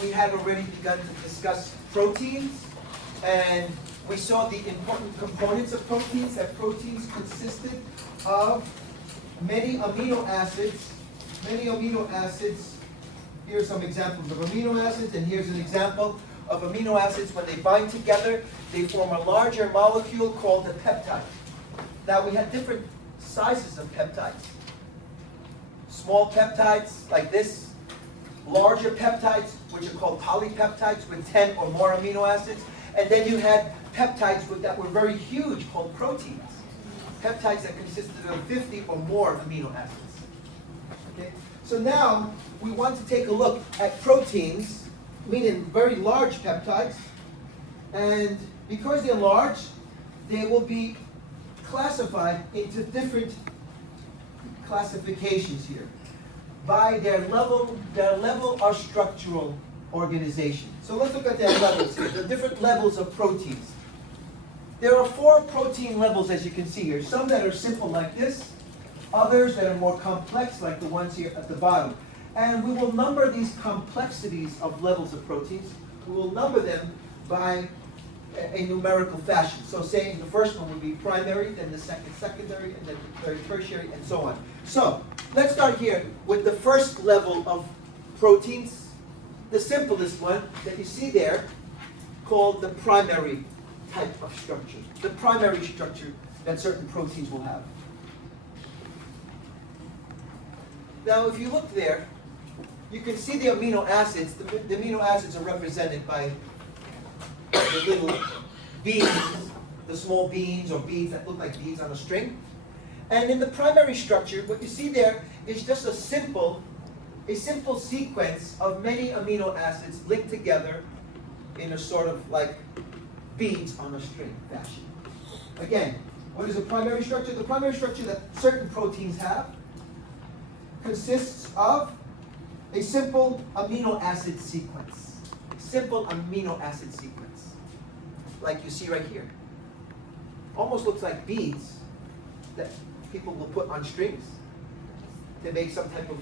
we had already begun to discuss proteins, and we saw the important components of proteins, that proteins consisted of many amino acids. Here's some examples of amino acids, and here's an example of amino acids. When they bind together, they form a larger molecule called a peptide. Now, we have different sizes of peptides. Small peptides like this, larger peptides, which are called polypeptides with 10 or more amino acids, and then you had peptides that were very huge called proteins. Peptides that consisted of 50 or more amino acids. Okay? So now we want to take a look at proteins, meaning very large peptides, and because they're large, they will be classified into different classifications here by their level of structural organization. So let's look at their levels here, the different levels of proteins. There are 4 protein levels, as you can see here. Some that are simple like this, others that are more complex like the ones here at the bottom. And we will number these complexities of levels of proteins. We will number them by a numerical fashion. So saying the first one would be primary, then the second secondary, and then the third tertiary, and so on. So let's start here with the first level of proteins, the simplest one that you see there, called the primary type of structure. The primary structure that certain proteins will have. Now if you look there, you can see the amino acids. The amino acids are represented by the little beads, the small beads or beads that look like beads on a string. And in the primary structure, what you see there is just a simple sequence of many amino acids linked together in a sort of like beads on a string fashion. Again, what is a primary structure? The primary structure that certain proteins have consists of a simple amino acid sequence. Simple amino acid sequence. Like you see right here. Almost looks like beads that people will put on strings to make some type of,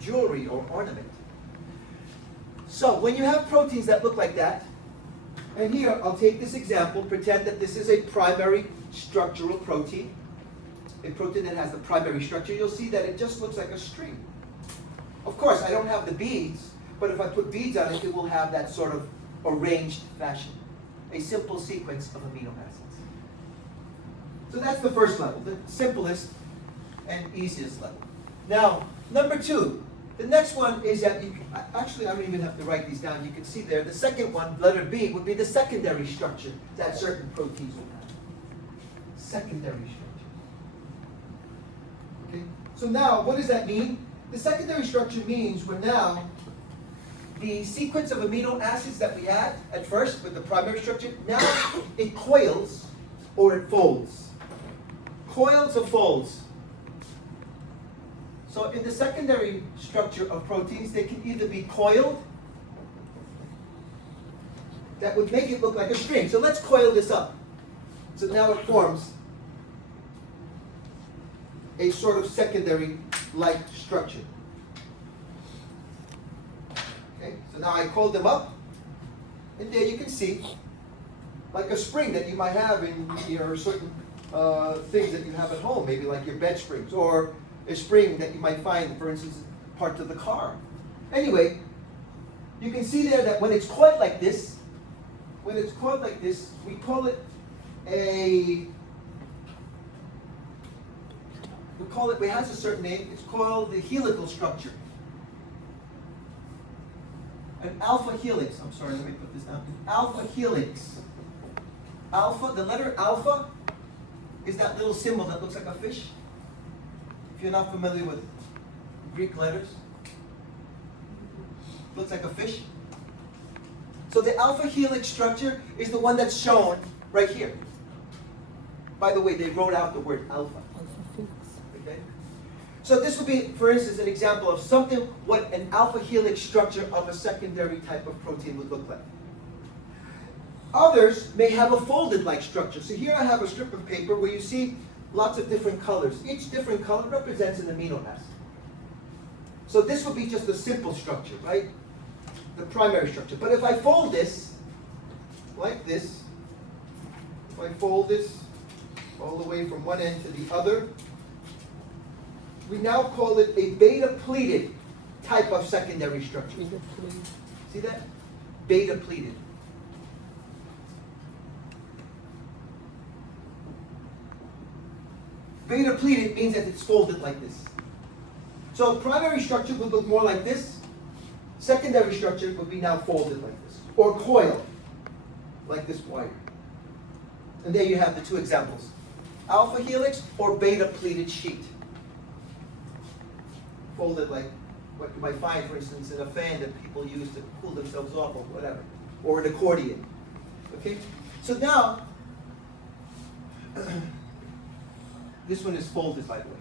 jewelry or ornament. So when you have proteins that look like that, and here I'll take this example, pretend that this is a primary structural protein, a protein that has the primary structure, you'll see that it just looks like a string. Of course, I don't have the beads, but if I put beads on it, it will have that sort of arranged fashion, a simple sequence of amino acids. So that's the first level, the simplest and easiest level. Now, number 2, the next one is that, actually I don't even have to write these down, you can see there, the second one, letter B, would be the secondary structure that certain proteins will have. Secondary structure. Okay, so now, what does that mean? The secondary structure means we're now, the sequence of amino acids that we had at first with the primary structure, now it coils or it folds. Coils or folds. So in the secondary structure of proteins, they can either be coiled, that would make it look like a string. So let's coil this up. So now it forms a sort of secondary-like structure. Okay, so now I coiled them up, and there you can see, like a spring that you might have in your certain things that you have at home, maybe like your bed springs, or a spring that you might find, for instance, parts of the car. Anyway, you can see there that when it's coiled like this, we call it it has a certain name, it's called the helical structure. An alpha helix, I'm sorry, let me put this down. An alpha helix. Alpha, the letter alpha is that little symbol that looks like a fish. If you're not familiar with Greek letters, looks like a fish. So the alpha helix structure is the one that's shown right here. By the way, they wrote out the word alpha. Okay? So this would be, for instance, an example of something, what an alpha helix structure of a secondary type of protein would look like. Others may have a folded-like structure. So here I have a strip of paper where you see lots of different colors. Each different color represents an amino acid. So this would be just a simple structure, right? the primary structure. But if I fold this, like this, if I fold this all the way from one end to the other, we now call it a beta-pleated type of secondary structure. See that? Beta-pleated. Beta-pleated means that it's folded like this. So primary structure would look more like this. Secondary structure would be now folded like this. Or coiled, like this wire. And there you have the two examples. Alpha helix or beta-pleated sheet. Folded like what you might find, for instance, in a fan that people use to cool themselves off or whatever. Or an accordion. Okay? So now, this one is folded, by the way.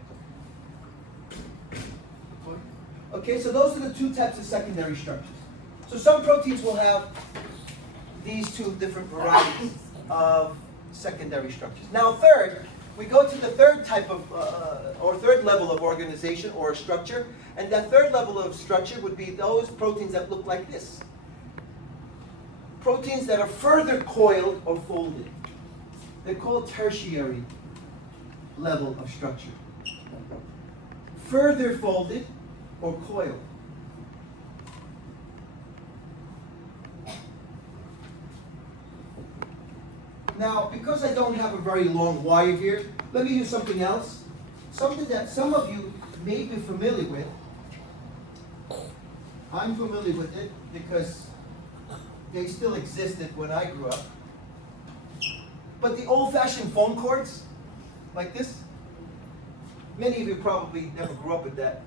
Okay, so those are the two types of secondary structures. So some proteins will have these two different varieties of secondary structures. Now third, we go to the third type of, or third level of organization or structure, and that third level of structure would be those proteins that look like this. Proteins that are further coiled or folded. They're called tertiary level of structure. Further folded or coiled. Now, because I don't have a very long wire here, let me use something else. Something that some of you may be familiar with. I'm familiar with it because they still existed when I grew up. But the old-fashioned phone cords, like this, many of you probably never grew up with that.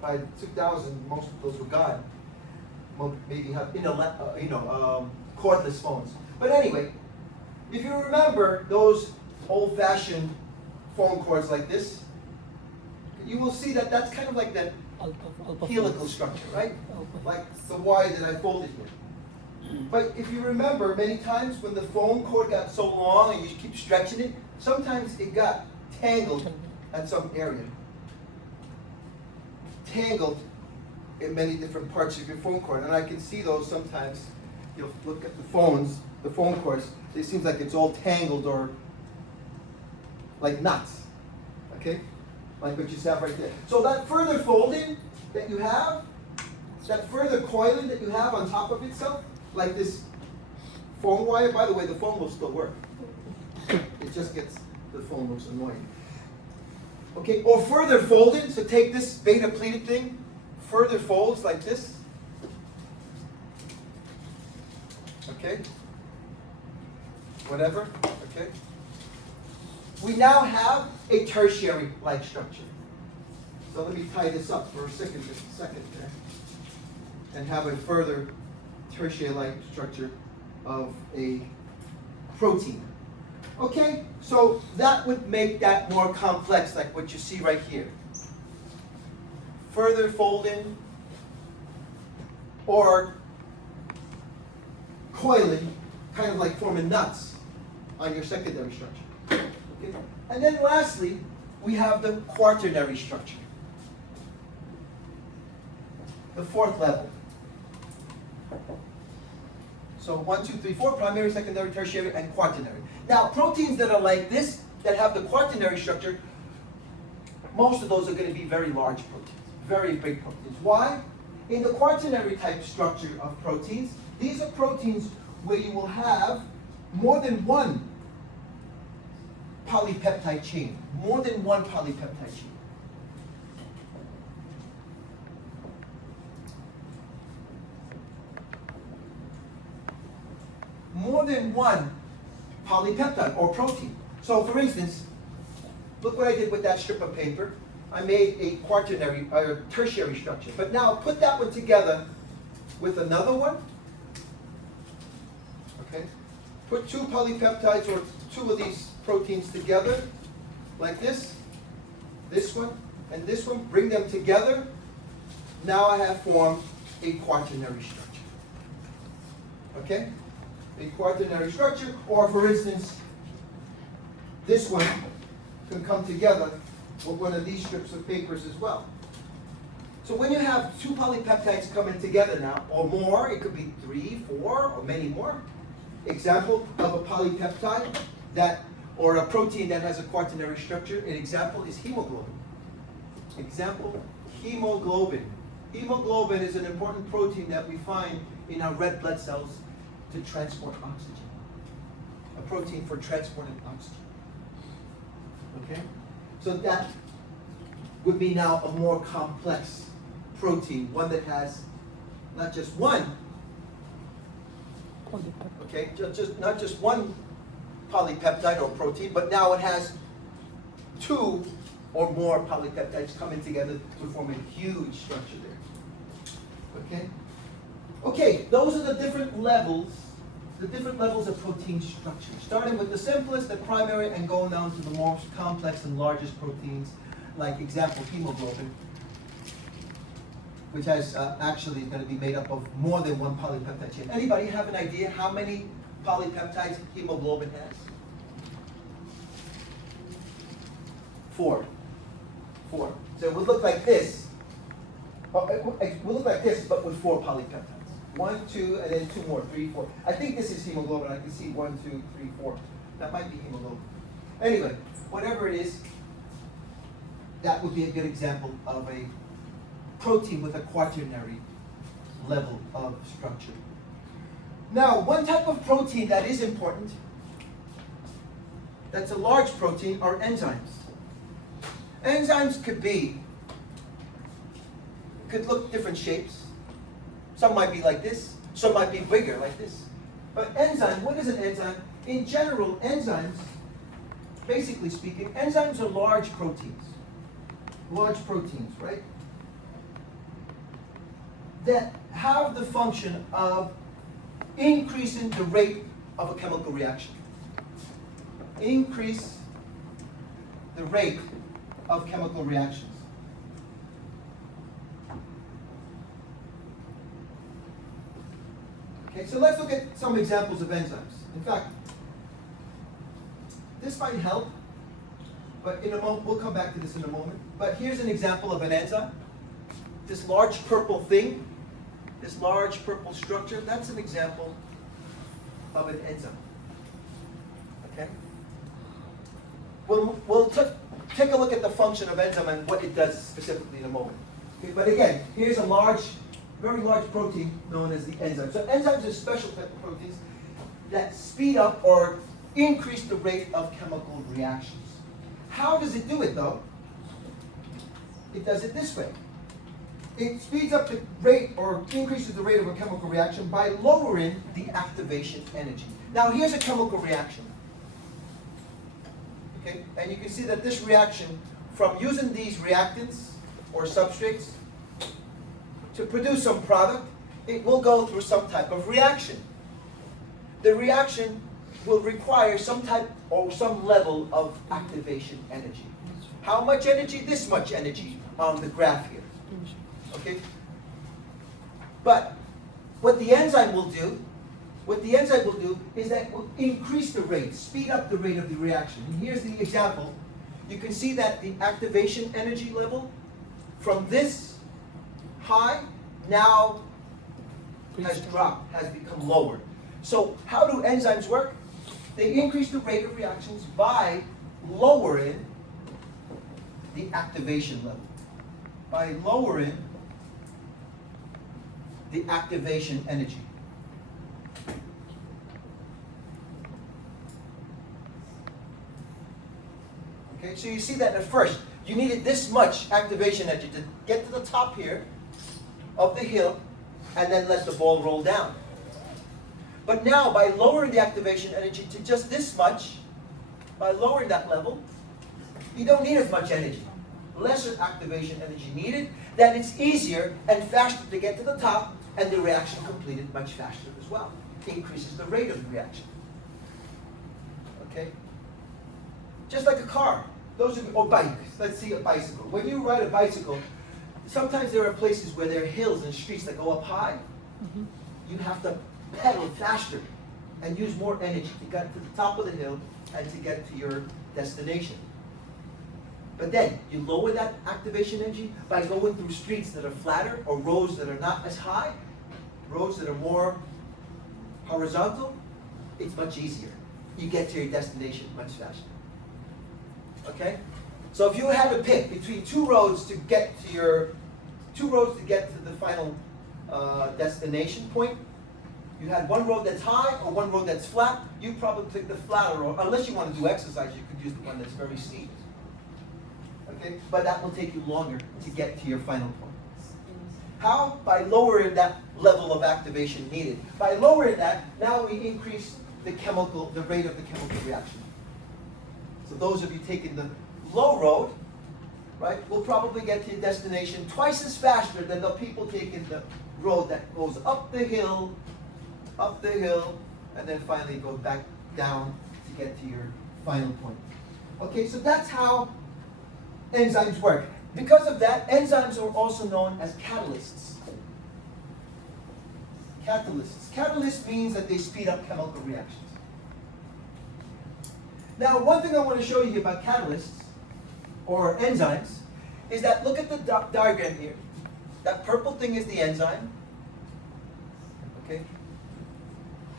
By 2000, most of those were gone. Maybe have cordless phones. But anyway, if you remember those old-fashioned phone cords like this, you will see that that's kind of like that helical structure, right? Like the wire that I folded here. But if you remember, many times when the phone cord got so long and you keep stretching it, sometimes it got tangled at some area. Tangled in many different parts of your phone cord. And I can see those sometimes. You'll look at the phone cords, it seems like it's all tangled or like knots. Okay? Like what you have right there. So that further folding that you have, that further coiling that you have on top of itself, like this phone wire, by the way, the phone will still work. It just gets, the phone looks annoying. Okay, or further folded, so take this beta-pleated thing, further folds like this. Okay? Whatever, okay? We now have a tertiary-like structure. So let me tie this up for just a second there, and have a further tertiary-like structure of a protein. Okay, so that would make that more complex, like what you see right here. Further folding or coiling, kind of like forming nuts on your secondary structure. Okay? And then lastly, we have the quaternary structure. The fourth level. So 1, 2, 3, 4, primary, secondary, tertiary, and quaternary. Now, proteins that are like this, that have the quaternary structure, most of those are going to be very large proteins, very big proteins. Why? In the quaternary type structure of proteins, these are proteins where you will have more than one polypeptide chain. More than one polypeptide chain. More than one polypeptide or protein. So for instance, look what I did with that strip of paper. I made a quaternary or tertiary structure. But now put that one together with another one. Okay? Put two polypeptides or two of these proteins together, like this one, and this one. Bring them together. Now I have formed a quaternary structure. Okay? A quaternary structure, or for instance, this one can come together with one of these strips of papers as well. So when you have two polypeptides coming together now, or more, it could be 3, 4, or many more. Example of a polypeptide that, or a protein that has a quaternary structure, an example is hemoglobin. Example, hemoglobin. Hemoglobin is an important protein that we find in our red blood cells to transport oxygen. A protein for transporting oxygen. Okay? So that would be now a more complex protein, one that has not just one, okay, not just one polypeptide or protein, but now it has 2 or more polypeptides coming together to form a huge structure there. Okay? Okay, those are the different levels of protein structure, starting with the simplest, the primary, and going down to the most complex and largest proteins, like example, hemoglobin, which has actually is going to be made up of more than one polypeptide chain. Anybody have an idea how many polypeptides hemoglobin has? 4. 4. So it would look like this. Oh, it would look like this, but with 4 polypeptides. 1, 2, and then 2 more, 3, 4. I think this is hemoglobin. I can see 1, 2, 3, 4. That might be hemoglobin. Anyway, whatever it is, that would be a good example of a protein with a quaternary level of structure. Now, one type of protein that is important, that's a large protein, are enzymes. Enzymes could look different shapes. Some might be like this, some might be bigger like this. But enzyme, what is an enzyme? In general, enzymes, basically speaking, enzymes are large proteins. Large proteins, right? That have the function of increasing the rate of a chemical reaction. Increase the rate of chemical reactions. Okay, so let's look at some examples of enzymes. In fact, this might help, but in a moment, we'll come back to this in a moment. But here's an example of an enzyme. This large purple thing, this large purple structure, that's an example of an enzyme. Okay? We'll take a look at the function of enzyme and what it does specifically in a moment. Okay, but again, here's a large, very large protein known as the enzyme. So enzymes are special type of proteins that speed up or increase the rate of chemical reactions. How does it do it though? It does it this way. It speeds up the rate or increases the rate of a chemical reaction by lowering the activation energy. Now here's a chemical reaction. Okay, and you can see that this reaction, from using these reactants or substrates to produce some product, it will go through some type of reaction. The reaction will require some type or some level of activation energy. How much energy? This much energy on the graph here. Okay? But what the enzyme will do is that it will increase the rate, speed up the rate of the reaction. And here's the example. You can see that the activation energy level from this high now has dropped, has become lower. So how do enzymes work? They increase the rate of reactions by lowering the activation level. By lowering the activation energy. Okay, so you see that at first, you needed this much activation energy to get to the top here of the hill and then let the ball roll down. But now, by lowering the activation energy to just this much, by lowering that level, you don't need as much energy. Lesser activation energy needed, then it's easier and faster to get to the top, and the reaction completed much faster as well. Increases the rate of the reaction. Okay? Just like a car. Or bikes. Let's see a bicycle. When you ride a bicycle, sometimes there are places where there are hills and streets that go up high. Mm-hmm. You have to pedal faster and use more energy to get to the top of the hill and to get to your destination. But then, you lower that activation energy by going through streets that are flatter or roads that are not as high, roads that are more horizontal, it's much easier. You get to your destination much faster. Okay? So if you had to pick between two roads to get to the final destination point, you had one road that's high or one road that's flat, you probably pick the flatter road. Unless you want to do exercise, you could use the one that's very steep. Okay? But that will take you longer to get to your final point. How? By lowering that level of activation needed. By lowering that, now we increase the rate of the chemical reaction. So those of you taking the low road, right, will probably get to your destination twice as faster than the people taking the road that goes up the hill, and then finally goes back down to get to your final point. Okay, so that's how enzymes work. Because of that, enzymes are also known as catalysts. Catalyst means that they speed up chemical reactions. Now, one thing I want to show you about catalysts, or enzymes, is that, look at the diagram here. That purple thing is the enzyme. Okay?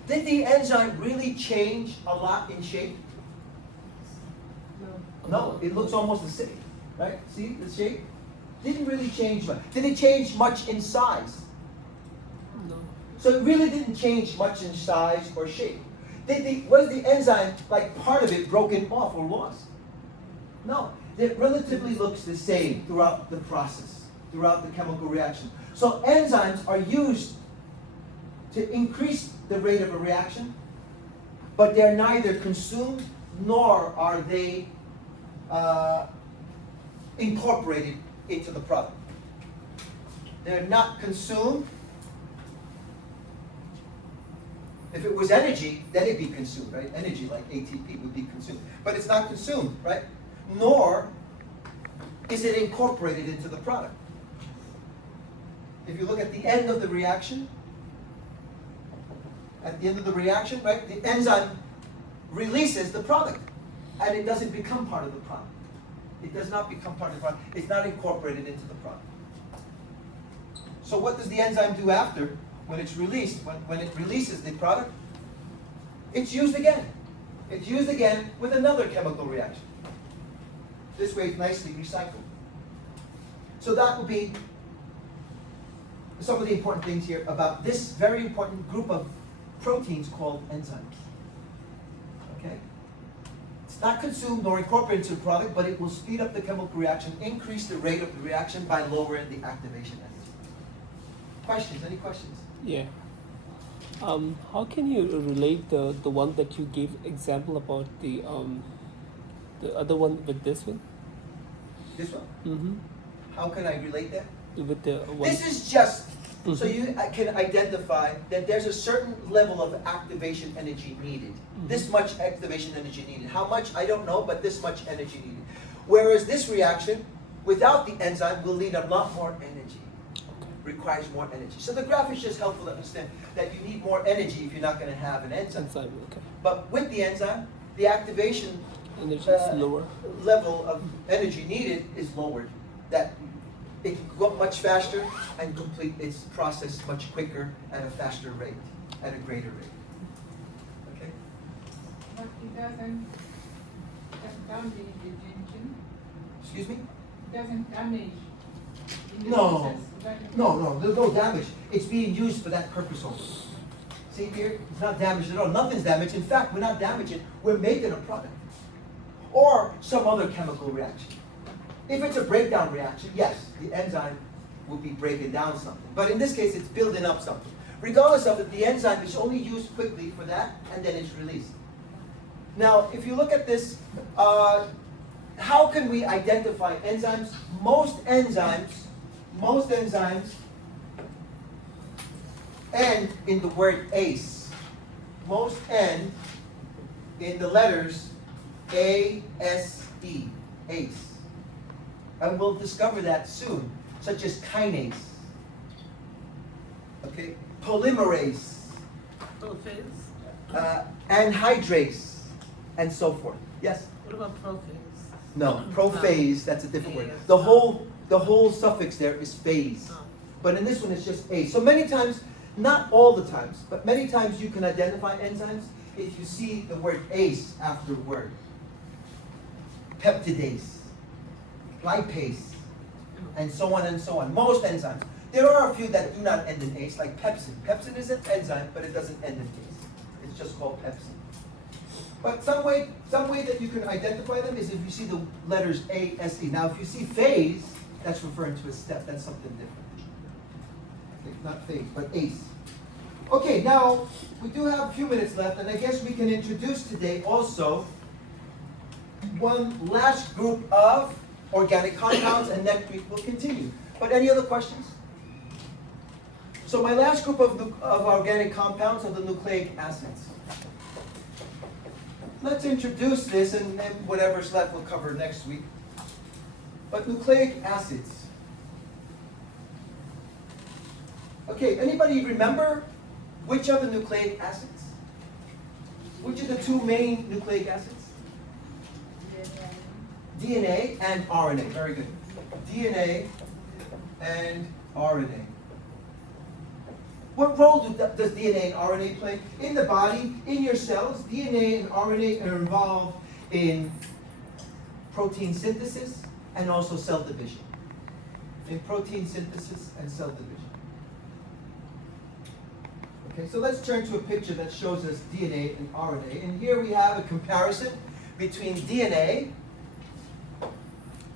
Did the enzyme really change a lot in shape? No, it looks almost the same. Right? See the shape? Didn't really change much. Did it change much in size? No. So it really didn't change much in size or shape. Was the enzyme, like part of it, broken off or lost? No. It relatively looks the same throughout the process, throughout the chemical reaction. So enzymes are used to increase the rate of a reaction, but they're neither consumed nor are they incorporated into the product. They're not consumed. If it was energy, then it'd be consumed, right? Energy like ATP would be consumed. But it's not consumed, right? Nor is it incorporated into the product. If you look at the end of the reaction, right, the enzyme releases the product, and it doesn't become part of the product. It does not become part of the product. It's not incorporated into the product. So what does the enzyme do after, when it's released? When it releases the product, it's used again. It's used again with another chemical reaction. This way it's nicely recycled. So that will be some of the important things here about this very important group of proteins called enzymes. Okay? It's not consumed nor incorporated into the product, but it will speed up the chemical reaction, increase the rate of the reaction by lowering the activation energy. Questions? Any questions? Yeah. How can you relate the one that you gave example about the other one with this one? This one? Mm-hmm. How can I relate that? With the one. This is just so you can identify that there's a certain level of activation energy needed. This much activation energy needed. How much, I don't know, but this much energy needed. Whereas this reaction, without the enzyme, will need a lot more energy. Requires more energy. So the graph is just helpful to understand that you need more energy if you're not going to have an enzyme. Okay. But with the enzyme, the activation Energy is lower. level of energy needed is lowered. That it can go up much faster and complete its process much quicker at a faster rate, at a greater rate. Okay? But it doesn't damage the engine. Excuse me? It doesn't damage in the No. process. No, there's no damage. It's being used for that purpose only. See here? It's not damaged at all. Nothing's damaged. In fact, we're not damaging. We're making a product. Or some other chemical reaction. If it's a breakdown reaction, yes, the enzyme will be breaking down something. But in this case, it's building up something. Regardless of it, the enzyme is only used quickly for that, and then it's released. Now, if you look at this, how can we identify enzymes? Most enzymes end in the word ACE. Most end in the letters A-S-E, ACE. And we'll discover that soon, such as kinase, okay, polymerase, anhydrase, and so forth. Yes? What about prophase? No, prophase, that's a different word. The whole suffix there is phase. But in this one, it's just A. So many times, not all the times, but many times you can identify enzymes if you see the word ACE after a word. Peptidase, lipase, and so on and so on. Most enzymes. There are a few that do not end in ACE, like pepsin. Pepsin is an enzyme, but it doesn't end in ACE. It's just called pepsin. But some way that you can identify them is if you see the letters A, S, E. Now, if you see phase, that's referring to a step. That's something different. Okay, not phase, but ACE. Okay, now, we do have a few minutes left, and I guess we can introduce today also one last group of organic compounds, and next week we'll continue. But any other questions? So my last group of organic compounds are the nucleic acids. Let's introduce this, and then whatever's left we'll cover next week. But nucleic acids. Okay, anybody remember which are the nucleic acids? Which are the two main nucleic acids? DNA and RNA. Very good. DNA and RNA. What role does DNA and RNA play? In the body, in your cells, DNA and RNA are involved in protein synthesis and also cell division. In protein synthesis and cell division. Okay, so let's turn to a picture that shows us DNA and RNA. And here we have a comparison between DNA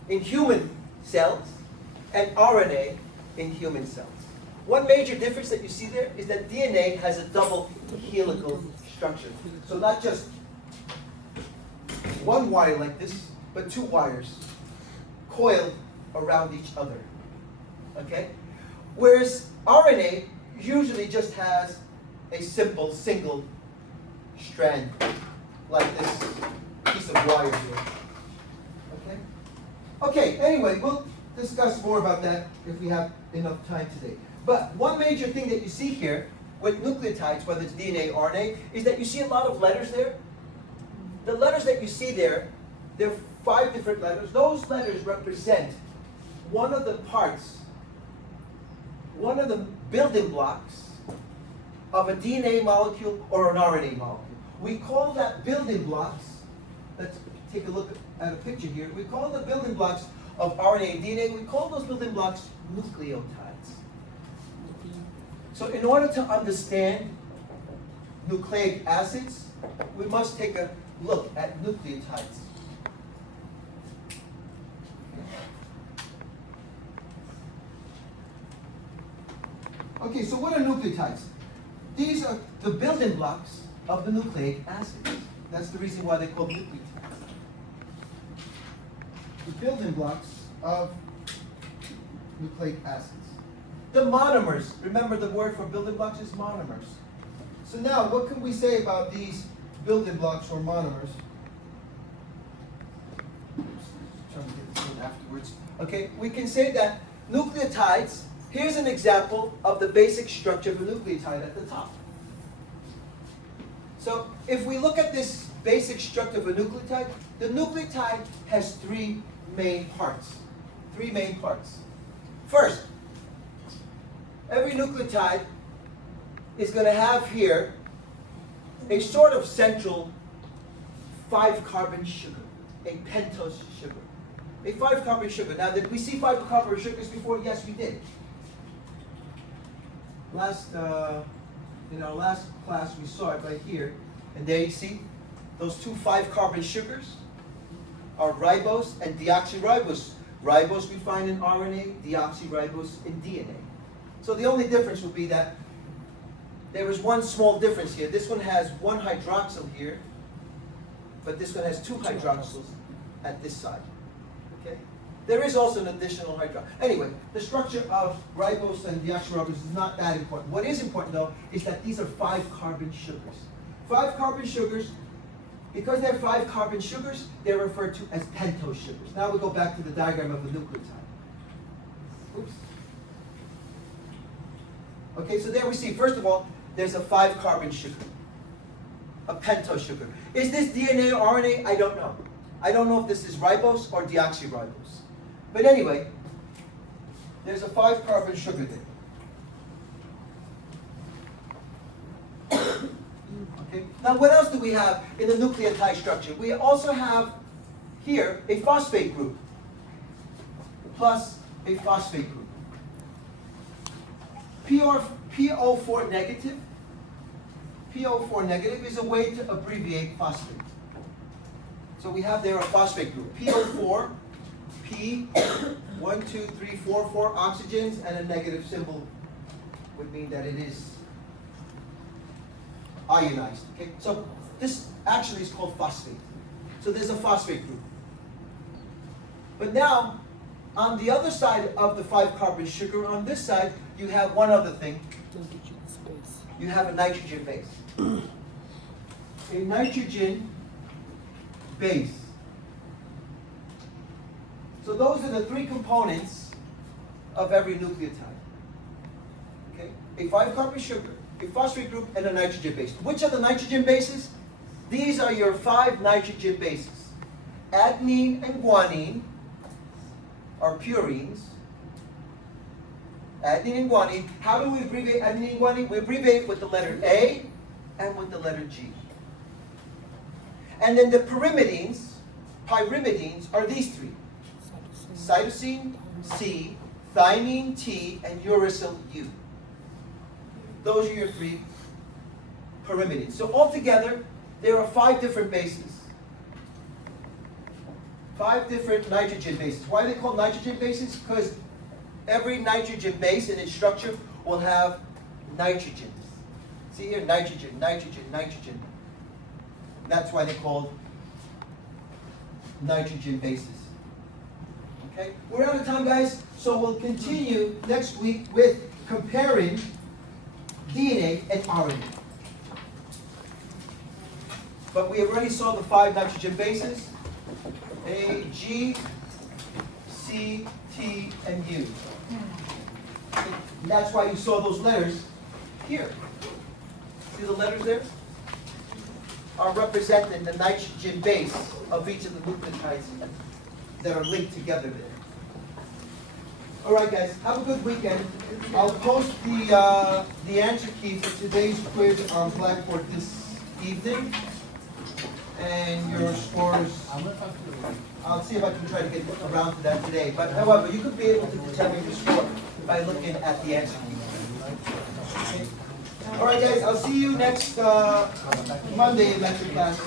in human cells and RNA in human cells. One major difference that you see there is that DNA has a double helical structure. So not just one wire like this, but two wires coiled around each other. Okay? Whereas RNA usually just has a simple single strand like this piece of wire here. Okay? Okay, anyway, we'll discuss more about that if we have enough time today. But one major thing that you see here with nucleotides, whether it's DNA or RNA, is that you see a lot of letters there. The letters that you see there are 5 different letters. Those letters represent one of the parts, one of the building blocks of a DNA molecule or an RNA molecule. We call that building blocks. Let's take a look at a picture here. We call the building blocks of RNA and DNA, we call those building blocks nucleotides. So in order to understand nucleic acids, we must take a look at nucleotides. Okay, so what are nucleotides? These are the building blocks of the nucleic acids. That's the reason why they're called nucleotides. The building blocks of nucleic acids. The monomers, remember the word for building blocks is monomers. So now, what can we say about these building blocks or monomers? Oops, trying to get this in afterwards. Okay, we can say that nucleotides, here's an example of the basic structure of a nucleotide at the top. So if we look at this basic structure of a nucleotide, the nucleotide has 3 main parts. 3 main parts. First, every nucleotide is going to have here a sort of central 5-carbon sugar, a pentose sugar. A 5-carbon sugar. Now, did we see 5-carbon sugars before? Yes, we did. In our last class, we saw it right here. And there you see those 2 5-carbon sugars are ribose and deoxyribose. Ribose we find in RNA, deoxyribose in DNA. So the only difference would be that there is one small difference here. This one has 1 hydroxyl here, but this one has 2 hydroxyls at this side. Okay? There is also an additional hydroxyl. Anyway, the structure of ribose and deoxyribose is not that important. What is important, though, is that these are 5-carbon sugars. 5-carbon sugars, because they're 5-carbon sugars, they're referred to as pentose sugars. Now we go back to the diagram of the nucleotide. Oops. Okay, so there we see, first of all, there's a 5-carbon sugar, a pentose sugar. Is this DNA or RNA? I don't know. I don't know if this is ribose or deoxyribose. But anyway, there's a 5-carbon sugar there. Okay. Now what else do we have in the nucleotide structure? We also have here a phosphate group plus a phosphate group. PO4 negative. PO4 negative is a way to abbreviate phosphate. So we have there a phosphate group. PO4, P, 1, 2, 3, 4, 4 oxygens, and a negative symbol would mean that it is ionized. Okay? So this actually is called phosphate. So there's a phosphate group. But now, on the other side of the 5-carbon sugar, on this side, you have one other thing. You have a nitrogen base. A nitrogen base. So those are the 3 components of every nucleotide. Okay? A 5-carbon sugar, a phosphate group, and a nitrogen base. Which are the nitrogen bases? These are your 5 nitrogen bases. Adenine and guanine are purines. Adenine and guanine. How do we abbreviate adenine and guanine? We abbreviate with the letter A and with the letter G. And then the pyrimidines are these 3. Cytosine C, thymine T, and uracil U. Those are your 3 pyrimidines. So altogether, there are 5 different bases. 5 different nitrogen bases. Why are they called nitrogen bases? Because every nitrogen base in its structure will have nitrogens. See here, nitrogen, nitrogen, nitrogen. That's why they're called nitrogen bases. Okay? We're out of time, guys, so we'll continue next week with comparing DNA and RNA. But we already saw the 5 nitrogen bases. A, G, C, T, and U. And that's why you saw those letters here. See the letters there? Are representing the nitrogen base of each of the nucleotides that are linked together there. All right, guys, have a good weekend. I'll post the answer key for today's quiz on Blackboard this evening. And your scores, I'll see if I can try to get around to that today. But however, you could be able to determine your score by looking at the answer key. Okay. All right, guys, I'll see you next Monday in lecture class.